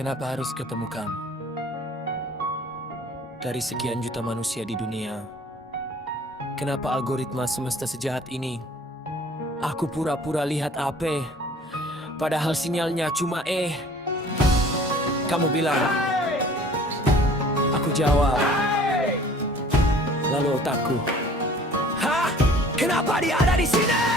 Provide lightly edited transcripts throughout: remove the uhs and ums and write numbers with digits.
Kenapa harus ketemu kamu? Dari sekian juta manusia di dunia, kenapa algoritma semesta sejahat ini? Aku pura-pura lihat AP, padahal sinyalnya cuma E. Kamu bilang, aku jawab, lalu otakku, hah? Kenapa dia ada di sini?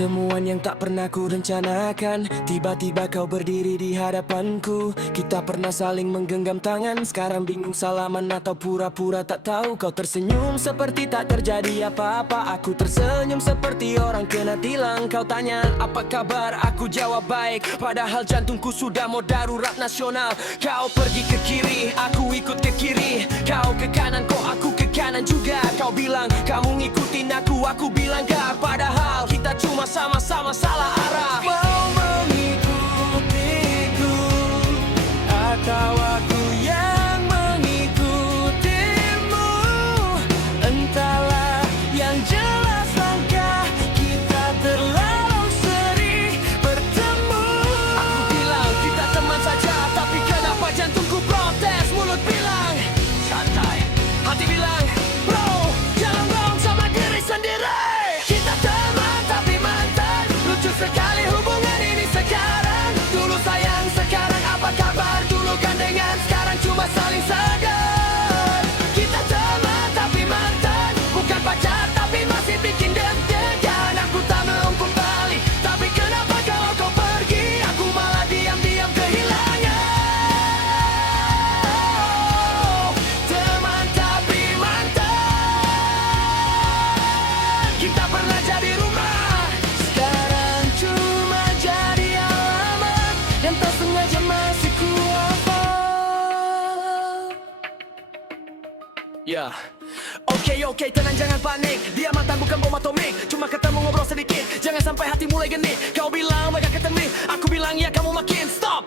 Pertemuan yang tak pernah ku rencanakan, tiba-tiba kau berdiri di hadapanku. Kita pernah saling menggenggam tangan, sekarang bingung salaman atau pura-pura tak tahu. Kau tersenyum seperti tak terjadi apa-apa, aku tersenyum seperti orang kena tilang. Kau tanya apa kabar, aku jawab baik, padahal jantungku sudah mau darurat nasional. Kau pergi ke kiri, aku ikut ke kiri. Kau ke kanan, kok aku ke kanan juga. Kau bilang kamu ngikutin aku bilang gak. Padahal kita cuma sama-sama salah arah. Mau mengikutiku atau aku yang mengikutimu? Entahlah, yang jelas langkah kita terlalu sering bertemu. Aku bilang kita teman saja, tapi kenapa jantungku protes? Mulut bilang santai, hati bilang bro, jangan bohong sama diri sendiri. Kita teman tapi mantan, lucu sekali hubungan ini sekarang. Dulu sayang, sekarang apa kabar? Dulu gandengan, sekarang cuma saling sadar. Kita teman tapi mantan, bukan pacar tapi masih bikin deg-degan. Aku tak mau kembali, tapi kenapa kalau kau pergi, aku malah diam-diam kehilangan. Teman tapi mantan, kita pernah jadi rumah, sekarang cuma jadi alamat yang tak sengaja masih ku hafal. Ya, oke, tenang jangan panik. Dia mantan bukan bom atomik, cuma ketemu ngobrol sedikit. Jangan sampai hati mulai genit. Kau bilang mereka ketemu, aku bilang ya kamu makin stop.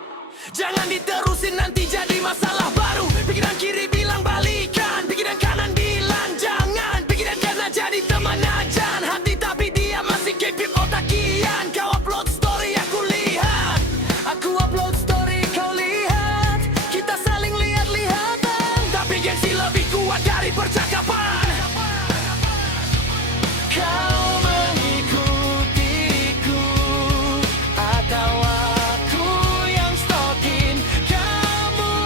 Jangan diterusin nanti jadi masalah baru. Pikiran kiri bilang balikan, pikiran kanan bilang jangan. Pikiran kanan jadi teman aja. Hati tapi dia masih keep otakian. Kau upload story aku lihat, aku upload story kau lihat. Kita saling lihat-lihatan, tapi gengsi lebih kuat dari percakapan. Kau mengikutiku atau aku yang stalking kamu?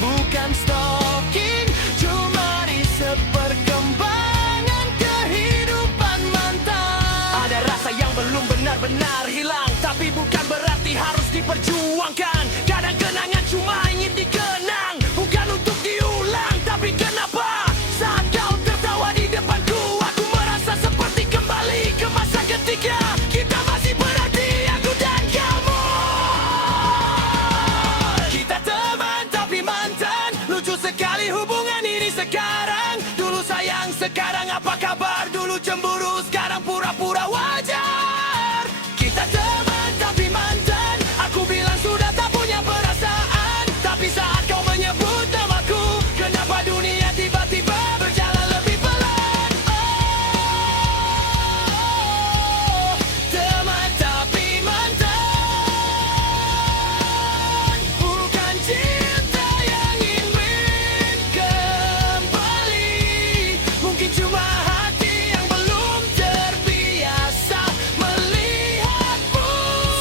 Bukan stalking, cuma di seperkembangan kehidupan mantan. Ada rasa yang belum benar-benar hilang, tapi bukan berarti harus diperjuangkan. Kadang kenangan cuma ingin dikenang, bukan untuk diulang. Tapi kenapa saat kau tertawa di depanku, aku merasa seperti kembali ke masa ketika kita masih berarti, aku dan kamu. Kita teman tapi mantan, lucu sekali hubungan ini sekarang. Dulu sayang, sekarang apa kabar? Dulu cemburu, sekarang pura-pura wajar. Kita teman tapi mantan, aku bilang sudah tak punya perasaan. Tapi saat kau menyebut namaku, kenapa dunia tiba-tiba berjalan lebih pelan? Oh, teman tapi mantan, bukan cinta yang ingin kembali. Mungkin cuma hati yang belum terbiasa melihatmu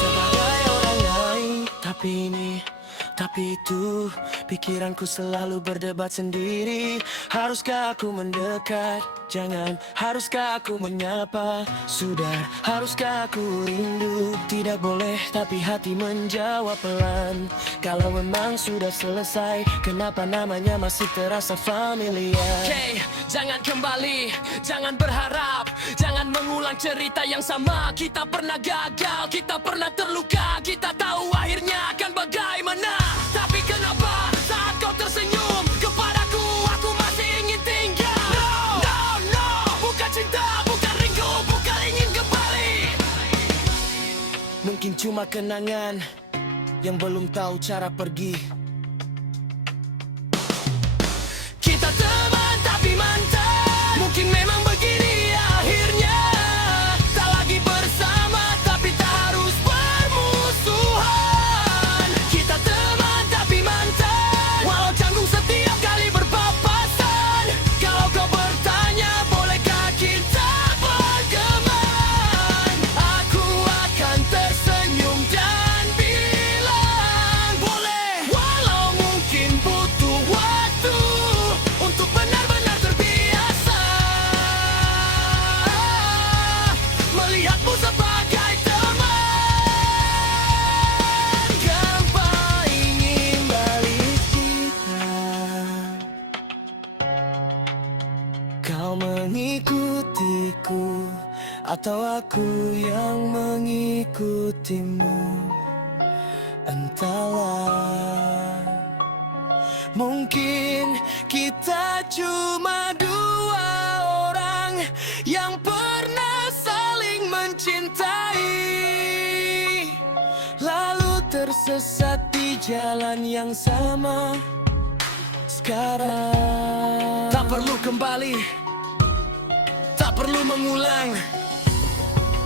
sebagai orang lain. Tapi itu, pikiranku selalu berdebat sendiri. Haruskah aku mendekat? Jangan. Haruskah aku menyapa? Sudah. Haruskah aku rindu? Tidak boleh, tapi hati menjawab pelan. Kalau memang sudah selesai, kenapa namanya masih terasa familiar? Oke, jangan kembali, jangan berharap, jangan mengulang cerita yang sama. Kita pernah gagal, kita pernah terluka, kita tahu akhirnya akan bagaimana. Tapi kenapa saat kau tersenyum kepadaku, aku masih ingin tinggal? No, bukan cinta, bukan rindu, bukan ingin kembali. Mungkin cuma kenangan yang belum tahu cara pergi. Kita atau aku yang mengikutimu? Entahlah, mungkin kita cuma dua orang yang pernah saling mencintai, lalu tersesat di jalan yang sama. Sekarang tak perlu kembali, tak perlu mengulang.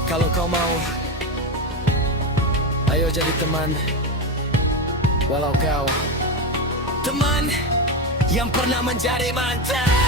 Kalau kau mau, ayo jadi teman. Walau kau teman yang pernah menjadi mantan.